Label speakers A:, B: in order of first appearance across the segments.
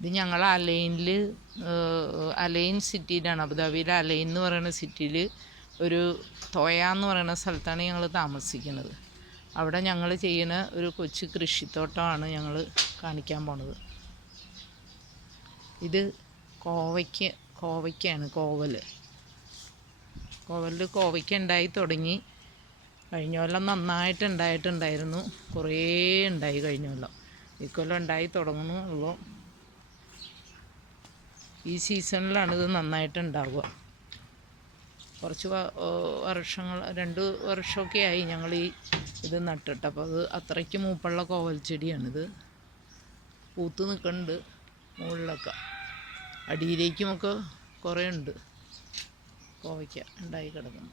A: ഇത് ഞങ്ങൾ അലൈനിൽ അലൈൻ സിറ്റിയിലാണ്. അബുദാബിയിലെ അലൈൻ എന്ന് പറയുന്ന സിറ്റിയിൽ ഒരു തോയ എന്ന് പറയുന്ന സ്ഥലത്താണ് ഞങ്ങൾ താമസിക്കുന്നത്. അവിടെ ഞങ്ങൾ ചെയ്യുന്ന ഒരു കൊച്ചു കൃഷിത്തോട്ടമാണ് ഞങ്ങൾ കാണിക്കാൻ പോണത്. ഇത് കോവയ്ക്ക് കോവയ്ക്കാണ് കോവൽ കോവലിൽ കോവയ്ക്ക ഉണ്ടായി തുടങ്ങി. കഴിഞ്ഞ കൊല്ലം നന്നായിട്ട് ഉണ്ടായിട്ടുണ്ടായിരുന്നു. കുറേ ഉണ്ടായി കഴിഞ്ഞ കൊല്ലം. ഇക്കൊല്ലം ഉണ്ടായി തുടങ്ങുന്നുള്ളൂ. ഈ സീസണിലാണ് ഇത് നന്നായിട്ട് ഉണ്ടാവുക കുറച്ച് വർഷങ്ങൾ രണ്ട് വർഷമൊക്കെ ആയി ഞങ്ങൾ ഈ ഇത് നട്ടിട്ട്. അപ്പോൾ അത് അത്രയ്ക്ക് മൂപ്പുള്ള കോവൽ ചെടിയാണിത്. പൂത്ത് നിൽക്കുന്നുണ്ട് മുകളിലൊക്കെ. അടിയിലേക്കുമൊക്കെ കുറേ ഉണ്ട്. കോവയ്ക്ക ഉണ്ടായി കിടക്കുന്നു.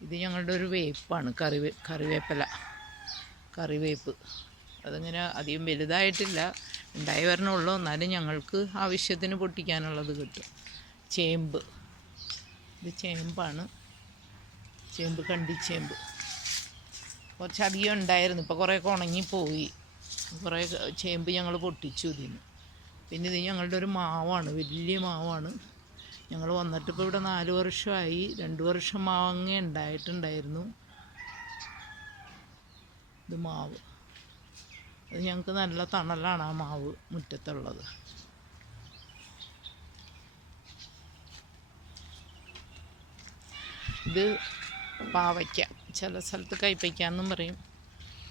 A: ഇത് ഞങ്ങളുടെ ഒരു വേപ്പാണ്. കറിവേ കറിവേപ്പില. കറിവേപ്പ്. അതിങ്ങനെ അധികം വലുതായിട്ടില്ല. ഉണ്ടായി വരണുള്ളൂ. എന്നാലും ഞങ്ങൾക്ക് ആവശ്യത്തിന് പൊട്ടിക്കാനുള്ളത് കിട്ടും. ചേമ്പ്. ഇത് ചേമ്പാണ്. ചേമ്പ് കണ്ടി കണ്ടിച്ചേമ്പ് കുറച്ചധികം ഉണ്ടായിരുന്നു. ഇപ്പോൾ കുറേയൊക്കെ ഉണങ്ങിപ്പോയി. കുറേ ചേമ്പ് ഞങ്ങൾ പൊട്ടിച്ചു ഇതിന്. പിന്നെ ഇത് ഞങ്ങളുടെ ഒരു മാവാണ്. വലിയ മാവാണ്. ഞങ്ങൾ വന്നിട്ടിപ്പോൾ ഇവിടെ നാല് വർഷമായി. രണ്ട് വർഷം മാവങ്ങ ഉണ്ടായിട്ടുണ്ടായിരുന്നു. ഇത് മാവ്. അത് ഞങ്ങൾക്ക് നല്ല തണലാണ് ആ മാവ് മുറ്റത്തുള്ളത്. ഇത് പാവയ്ക്ക. ചില സ്ഥലത്ത് കൈപ്പയ്ക്ക എന്നും പറയും.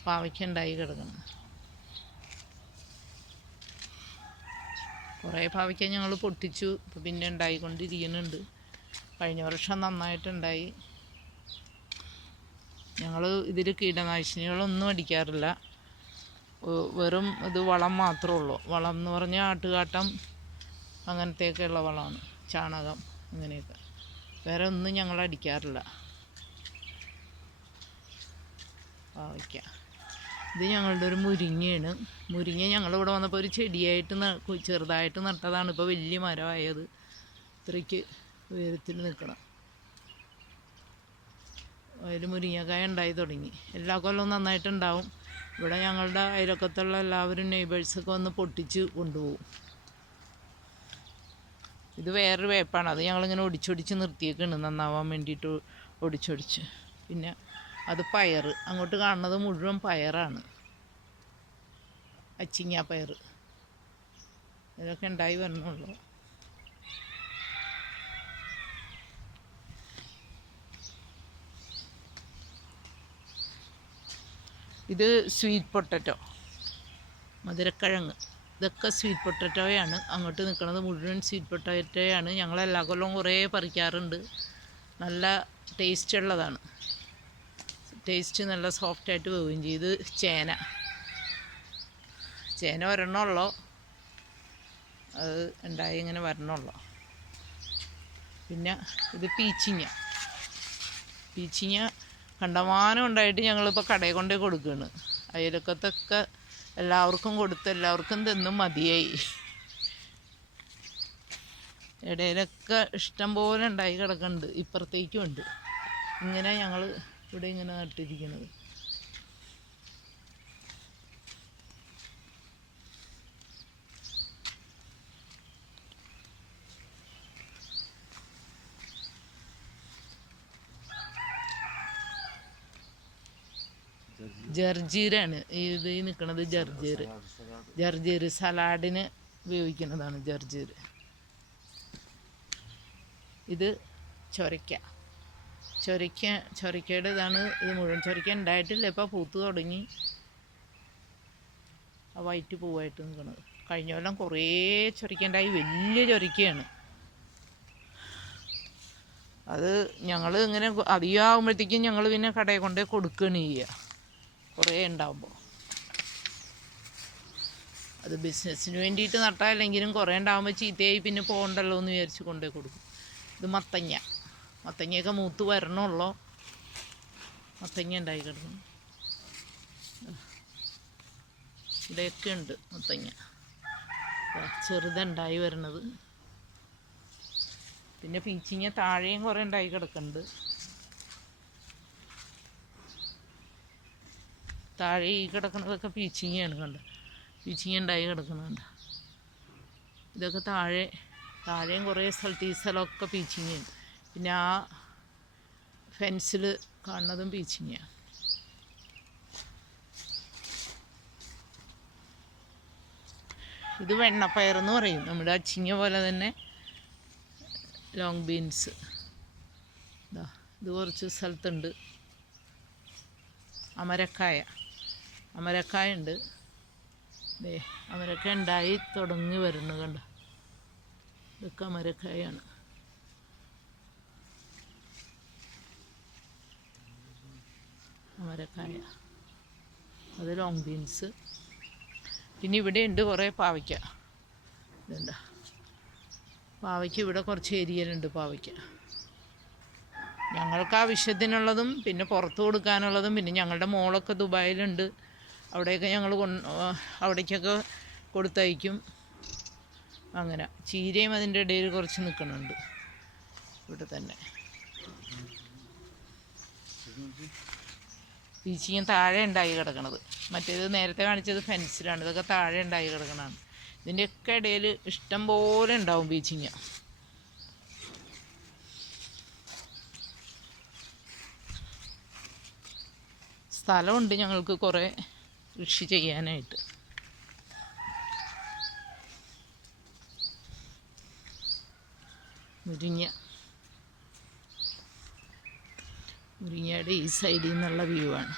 A: പാവയ്ക്ക ഉണ്ടായി കിടക്കുന്നു. കുറേ പാവയ്ക്ക ഞങ്ങൾ പൊട്ടിച്ചു. ഇപ്പോൾ പിന്നെ ഉണ്ടായിക്കൊണ്ടിരിക്കുന്നുണ്ട്. കഴിഞ്ഞ വർഷം നന്നായിട്ടുണ്ടായി. ഞങ്ങൾ ഇതിൽ കീടനാശിനികളൊന്നും അടിക്കാറില്ല. വെറും ഇത് വളം മാത്രമേ ഉള്ളൂ. വളം എന്ന് പറഞ്ഞാൽ ആട്ടുകാട്ടം അങ്ങനത്തെയൊക്കെയുള്ള വളമാണ്. ചാണകം അങ്ങനെയൊക്കെ വേറെ ഒന്നും ഞങ്ങൾ അടിക്കാറില്ല. പാവയ്ക്ക. ഇത് ഞങ്ങളുടെ ഒരു മുരിങ്ങയാണ്. മുരിങ്ങ ഞങ്ങളിവിടെ വന്നപ്പോൾ ഒരു ചെടിയായിട്ട് ചെറുതായിട്ട് നട്ടതാണ്. ഇപ്പോൾ വലിയ മരമായത്. ഇത്രയ്ക്ക് ഉയരത്തിൽ നിൽക്കണം. അതിൽ മുരിങ്ങക്കായ ഉണ്ടായി തുടങ്ങി. എല്ലാ കൊല്ലവും നന്നായിട്ടുണ്ടാവും. ഇവിടെ ഞങ്ങളുടെ അയലക്കത്തുള്ള എല്ലാവരും നെയ്ബേഴ്സൊക്കെ വന്ന് പൊട്ടിച്ച് കൊണ്ടുപോകും. ഇത് വേറൊരു വേപ്പാണ്. അത് ഞങ്ങളിങ്ങനെ ഒടിച്ചൊടിച്ച് നിർത്തിയേക്കാണ്. നന്നാവാൻ വേണ്ടിയിട്ട് ഒടിച്ചൊടിച്ച്. പിന്നെ അത് പയർ അങ്ങോട്ട് കാണുന്നത് മുഴുവൻ പയറാണ്. അച്ചിങ്ങ പയർ ഇതൊക്കെ ഉണ്ടായി വരണുള്ളൂ. ഇത് സ്വീറ്റ് പൊട്ടറ്റോ. മധുരക്കിഴങ്ങ്. ഇതൊക്കെ സ്വീറ്റ് പൊട്ടറ്റോയാണ്. അങ്ങോട്ട് നിൽക്കുന്നത് മുഴുവൻ സ്വീറ്റ് പൊട്ടറ്റോയാണ്. ഞങ്ങൾ എല്ലാ കൊല്ലവും കുറേ പറിക്കാറുണ്ട്. നല്ല ടേസ്റ്റ് ഉള്ളതാണ്. ടേസ്റ്റ് നല്ല സോഫ്റ്റായിട്ട് പോവുകയും ചെയ്ത് ചേന. ചേന വരണമുള്ളോ അത് ഉണ്ടായി ഇങ്ങനെ വരണുള്ളൂ. പിന്നെ ഇത് പീച്ചിങ്ങ. പീച്ചിങ്ങ കണ്ടമാനം ഉണ്ടായിട്ട് ഞങ്ങളിപ്പോൾ കടയിൽ കൊണ്ടേ കൊടുക്കുകയാണ് അയലക്കത്തൊക്കെ എല്ലാവർക്കും കൊടുത്ത് എല്ലാവർക്കും തിന്നും മതിയായി. ഇടയിലൊക്കെ ഇഷ്ടം പോലെ ഉണ്ടായി കിടക്കുന്നുണ്ട് ഇപ്പുറത്തേക്കും ഉണ്ട്. ഇങ്ങനെ ഞങ്ങൾ ഇവിടെ ഇങ്ങനെ നട്ടിരിക്കുന്നത് ജർജീരാണ്. ഇത് ഈ നിൽക്കുന്നത് ജർജീർ. ജർജീർ സലാഡിന് ഉപയോഗിക്കുന്നതാണ് ജർജീർ. ഇത് ചൊരയ്ക്ക. ചൊരയ്ക്ക ചൊരയ്ക്കയുടെ ഇതാണ് ഇത് മുഴുവൻ. ചൊരയ്ക്ക ഉണ്ടായിട്ടില്ല. ഇപ്പോൾ പൂത്ത് തുടങ്ങി. വൈറ്റ് പൂവായിട്ട് നിൽക്കുന്നത് കഴിഞ്ഞ കൊല്ലം കുറേ ചൊരയ്ക്ക ഉണ്ടായി. വലിയ ചൊരയ്ക്കയാണ്. അത് ഞങ്ങൾ ഇങ്ങനെ അധികം ആകുമ്പോഴത്തേക്കും ഞങ്ങൾ പിന്നെ കടയിൽ കൊണ്ടേ കൊടുക്കുകയാണ് ചെയ്യുക. കുറേ ഉണ്ടാകുമ്പോൾ അത് ബിസിനസ്സിന് വേണ്ടിയിട്ട് നട്ടാലെങ്കിലും കുറേ ഉണ്ടാകുമ്പോൾ ചീത്തയായി പിന്നെ പോകണ്ടല്ലോ എന്ന് വിചാരിച്ച് കൊണ്ടേ കൊടുക്കും. ഇത് മത്തങ്ങ. മത്തങ്ങയൊക്കെ മൂത്ത് വരണുള്ളൂ. മത്തങ്ങ ഉണ്ടായി കിടന്നു. ഇവിടെയൊക്കെ ഉണ്ട് മത്തങ്ങ. ചെറുതുണ്ടായി വരണത് പിന്നെ പീച്ചിങ്ങ താഴെയും കുറേ ഉണ്ടായി കിടക്കുന്നുണ്ട്. താഴെ ഈ കിടക്കുന്നതൊക്കെ പീച്ചിങ്ങയാണ് കണ്ട്? പീച്ചിങ്ങ ഉണ്ടായി കിടക്കുന്നുണ്ട്. ഇതൊക്കെ താഴെ താഴെയും കുറേ സ്ഥലത്ത് ഈ സ്ഥലമൊക്കെ പീച്ചിങ്ങയാണ് പിന്നെ ആ ഫെൻസിൽ കാണുന്നതും പീച്ചിങ്ങയാണ്. ഇത് വെണ്ണപ്പയർ എന്ന് പറയും. നമ്മുടെ അച്ചിങ്ങ പോലെ തന്നെ ലോങ് ബീൻസ് ഇതാ ഇത് കുറച്ച് സ്ഥലത്തുണ്ട്. അമരക്കായ. അമരക്കായ ഉണ്ട് ദേ അമരക്ക ഉണ്ടായി തുടങ്ങി വരുന്നു കണ്ട? ഇതൊക്കെ അമരക്കായാണ്. അമരക്കായ. അത് ലോങ് ബീൻസ് പിന്നെ ഇവിടെ ഉണ്ട് കുറേ പാവയ്ക്ക. ഇതുണ്ട? പാവയ്ക്ക് ഇവിടെ കുറച്ച് ഏരിയയിലുണ്ട് പാവയ്ക്ക. ഞങ്ങൾക്ക് ആവശ്യത്തിനുള്ളതും പിന്നെ പുറത്ത് കൊടുക്കാനുള്ളതും പിന്നെ ഞങ്ങളുടെ മോളൊക്കെ ദുബായിലുണ്ട്. അവിടെയൊക്കെ ഞങ്ങൾ കൊണ്ട് അവിടേക്കൊക്കെ കൊടുത്തയക്കും. അങ്ങനെ. ചീരയും അതിന്റെ ഇടയിൽ കുറച്ച് നിൽക്കുന്നുണ്ട് ഇവിടെ തന്നെ. പീച്ചിയും താഴെ ഉണ്ടായി കിടക്കണത്. മറ്റേത് നേരത്തെ കാണിച്ചത് ഫെൻസിലാണ് ഇതൊക്കെ താഴെ ഉണ്ടായി കിടക്കണതാണ്. ഇതിന്റെയൊക്കെ ഇടയിൽ ഇഷ്ടം പോലെ ഉണ്ടാവും പീച്ചിങ്ങ. സ്ഥലമുണ്ട് ഞങ്ങൾക്ക് കുറേ. കൃഷി ചെയ്യാനായിട്ട് മുരിങ്ങ. മുരിങ്ങയുടെ ഈ സൈഡിൽ നിന്നുള്ള വ്യൂ ആണ്.